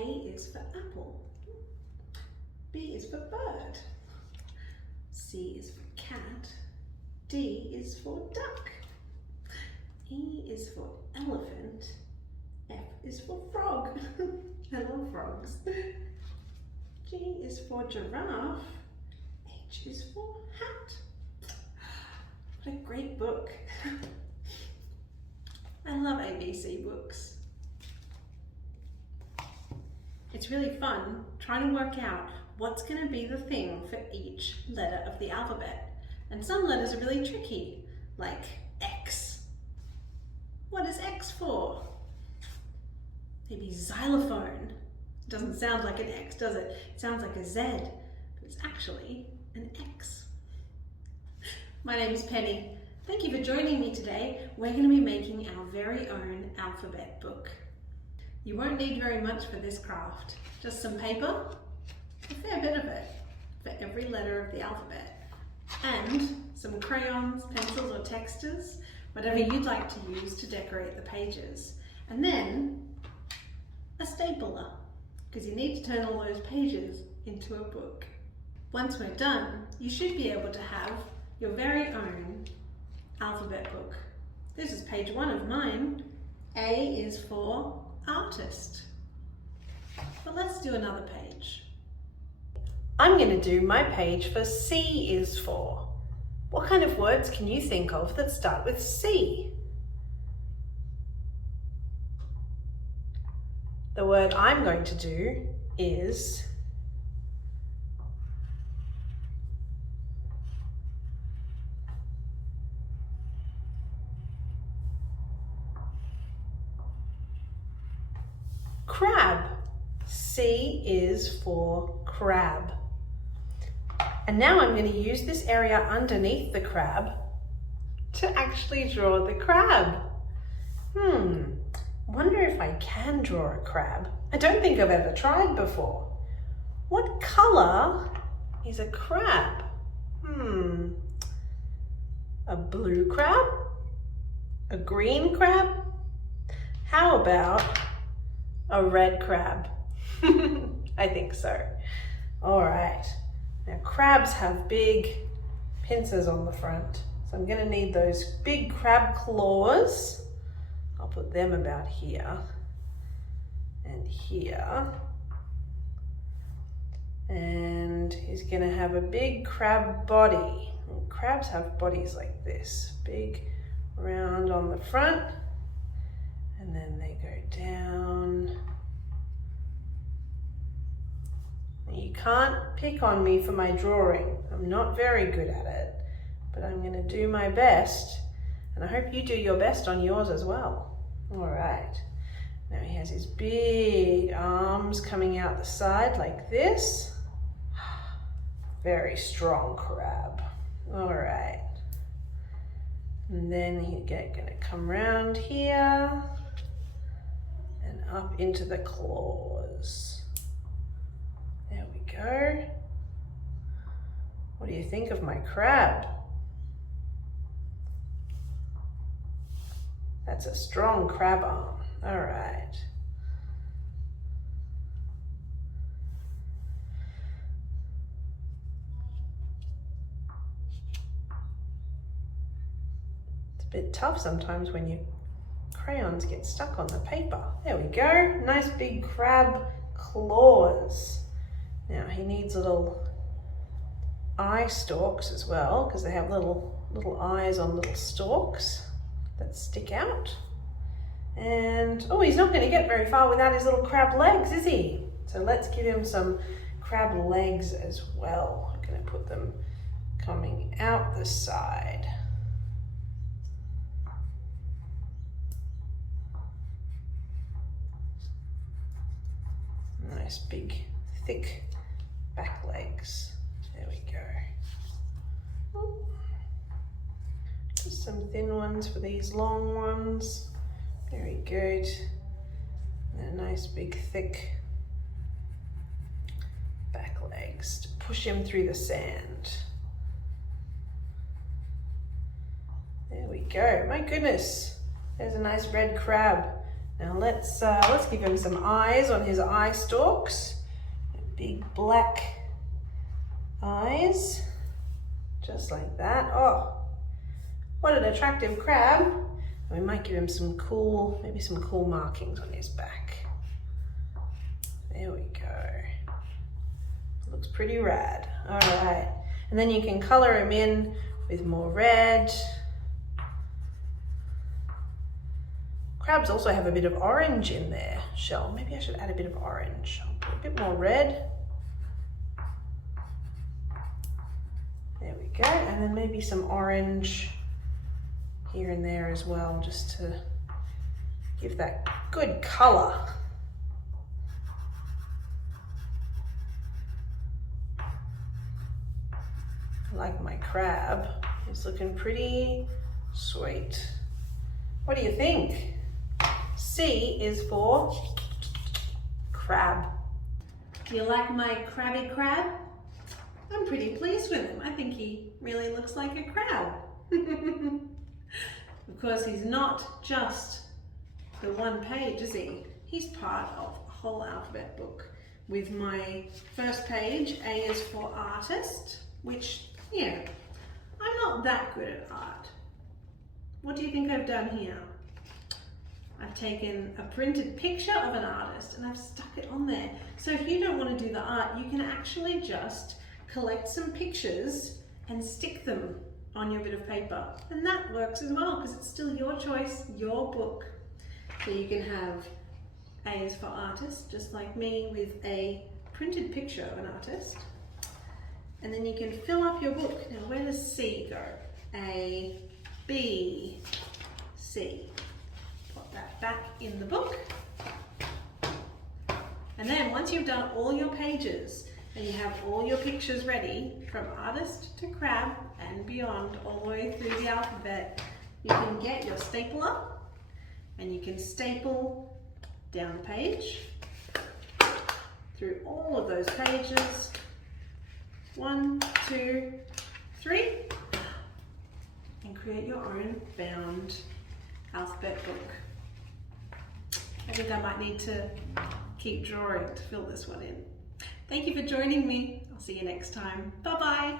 A is for apple. B is for bird. C is for cat. D is for duck. E is for elephant. F is for frog. I love frogs. G is for giraffe. H is for hat. What a great book. I love ABC books. It's really fun trying to work out what's going to be the thing for each letter of the alphabet. And some letters are really tricky, like X. What is X for? Maybe xylophone. Doesn't sound like an X, does it? It sounds like a Z, but it's actually an X. My name is Penny. Thank you for joining me today. We're going to be making our very own alphabet book. You won't need very much for this craft. Just some paper, a fair bit of it, for every letter of the alphabet, and some crayons, pencils or textures, whatever you'd like to use to decorate the pages. And then a stapler, because you need to turn all those pages into a book. Once we're done, you should be able to have your very own alphabet book. This is page 1 of mine. A is for artist. But let's do another page. I'm going to do my page for C is for. What kind of words can you think of that start with C? The word I'm going to do is crab. C is for crab. And now I'm going to use this area underneath the crab to actually draw the crab. Wonder if I can draw a crab. I don't think I've ever tried before. What colour is a crab? A blue crab? A green crab? How about a red crab? I think so. All right. Now crabs have big pincers on the front. So I'm going to need those big crab claws. I'll put them about here and here. And he's going to have a big crab body. And crabs have bodies like this. Big, round on the front. And then they go down. You can't pick on me for my drawing. I'm not very good at it, but I'm going to do my best, and I hope you do your best on yours as well. All right. Now he has his big arms coming out the side like this. Very strong crab. All right. And then he's going to come round here and up into the claws. There we go. What do you think of my crab? That's a strong crab arm. All right. It's a bit tough sometimes when your crayons get stuck on the paper. There we go. Nice big crab claws. Now he needs little eye stalks as well, because they have little eyes on little stalks that stick out. And oh, he's not going to get very far without his little crab legs, is he? So let's give him some crab legs as well. I'm going to put them coming out the side. Nice big thick back legs. There we go. Just some thin ones for these long ones. Very good. And a nice big thick back legs to push him through the sand. There we go. My goodness. There's a nice red crab. Now let's give him some eyes on his eye stalks. Big black eyes, just like that. Oh, what an attractive crab. And we might give him some cool, maybe some cool markings on his back. There we go. Looks pretty rad. All right, and then you can color him in with more red. Crabs also have a bit of orange in their shell. Maybe I should add a bit of orange. I'll put a bit more red. There we go, and then maybe some orange here and there as well, just to give that good color. I like my crab. It's looking pretty sweet. What do you think? C is for crab. Do you like my crabby crab? I'm pretty pleased with him. I think he really looks like a crab. Of course, he's not just the one page, is he? He's part of a whole alphabet book. With my first page, A is for artist, which, yeah, I'm not that good at art. What do you think I've done here? I've taken a printed picture of an artist and I've stuck it on there. So if you don't want to do the art, you can actually just collect some pictures and stick them on your bit of paper. And that works as well because it's still your choice, your book. So you can have A is for artist, just like me, with a printed picture of an artist. And then you can fill up your book. Now where does C go? A, B, C. Put that back in the book. And then once you've done all your pages and you have all your pictures ready, from artist to crab and beyond, all the way through the alphabet, you can get your stapler and you can staple down the page through all of those pages. 1, 2, 3, and create your own bound alphabet book. I think I might need to keep drawing to fill this one in. Thank you for joining me. I'll see you next time. Bye-bye.